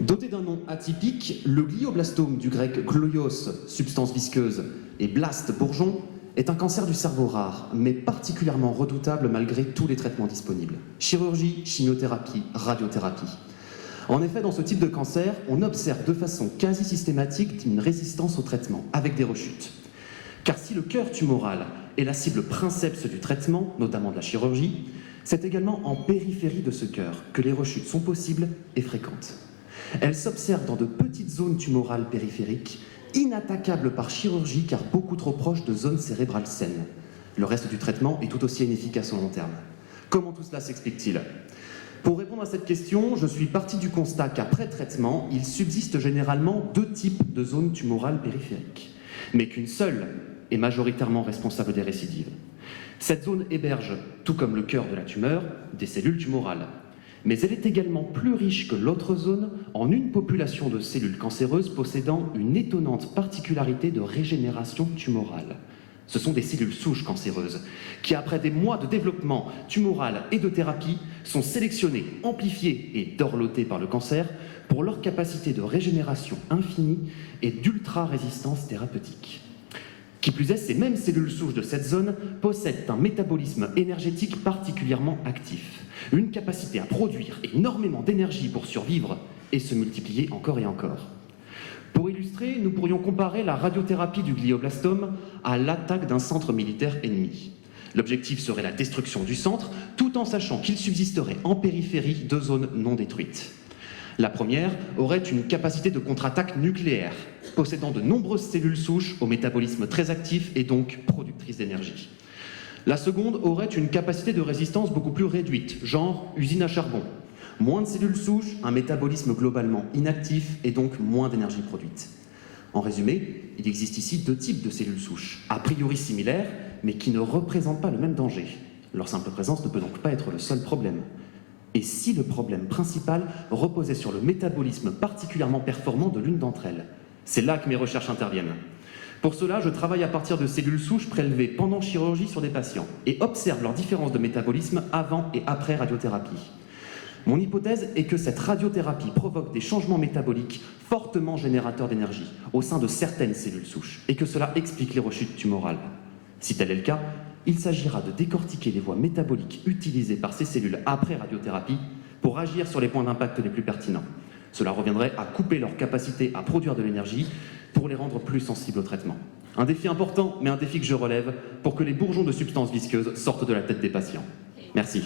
Doté d'un nom atypique, le glioblastome, du grec gloios, substance visqueuse, et blast, bourgeon, est un cancer du cerveau rare, mais particulièrement redoutable malgré tous les traitements disponibles. Chirurgie, chimiothérapie, radiothérapie. En effet, dans ce type de cancer, on observe de façon quasi systématique une résistance au traitement, avec des rechutes. Car si le cœur tumoral est la cible princeps du traitement, notamment de la chirurgie, c'est également en périphérie de ce cœur que les rechutes sont possibles et fréquentes. Elles s'observent dans de petites zones tumorales périphériques, inattaquables par chirurgie car beaucoup trop proches de zones cérébrales saines. Le reste du traitement est tout aussi inefficace au long terme. Comment tout cela s'explique-t-il ? Pour répondre à cette question, je suis parti du constat qu'après traitement, il subsiste généralement deux types de zones tumorales périphériques, mais qu'une seule est majoritairement responsable des récidives. Cette zone héberge, tout comme le cœur de la tumeur, des cellules tumorales. Mais elle est également plus riche que l'autre zone en une population de cellules cancéreuses possédant une étonnante particularité de régénération tumorale. Ce sont des cellules souches cancéreuses qui, après des mois de développement tumoral et de thérapie, sont sélectionnées, amplifiées et dorlotées par le cancer pour leur capacité de régénération infinie et d'ultra-résistance thérapeutique. Qui plus est, ces mêmes cellules souches de cette zone possèdent un métabolisme énergétique particulièrement actif, une capacité à produire énormément d'énergie pour survivre et se multiplier encore et encore. Pour illustrer, nous pourrions comparer la radiothérapie du glioblastome à l'attaque d'un centre militaire ennemi. L'objectif serait la destruction du centre, tout en sachant qu'il subsisterait en périphérie deux zones non détruites. La première aurait une capacité de contre-attaque nucléaire, possédant de nombreuses cellules souches au métabolisme très actif et donc productrice d'énergie. La seconde aurait une capacité de résistance beaucoup plus réduite, genre usine à charbon. Moins de cellules souches, un métabolisme globalement inactif et donc moins d'énergie produite. En résumé, il existe ici deux types de cellules souches, a priori similaires, mais qui ne représentent pas le même danger. Leur simple présence ne peut donc pas être le seul problème. Et si le problème principal reposait sur le métabolisme particulièrement performant de l'une d'entre elles? C'est là que mes recherches interviennent. Pour cela, je travaille à partir de cellules souches prélevées pendant chirurgie sur des patients et observe leurs différences de métabolisme avant et après radiothérapie. Mon hypothèse est que cette radiothérapie provoque des changements métaboliques fortement générateurs d'énergie au sein de certaines cellules souches et que cela explique les rechutes tumorales. Si tel est le cas, il s'agira de décortiquer les voies métaboliques utilisées par ces cellules après radiothérapie pour agir sur les points d'impact les plus pertinents. Cela reviendrait à couper leur capacité à produire de l'énergie pour les rendre plus sensibles au traitement. Un défi important, mais un défi que je relève pour que les bourgeons de substances visqueuses sortent de la tête des patients. Merci.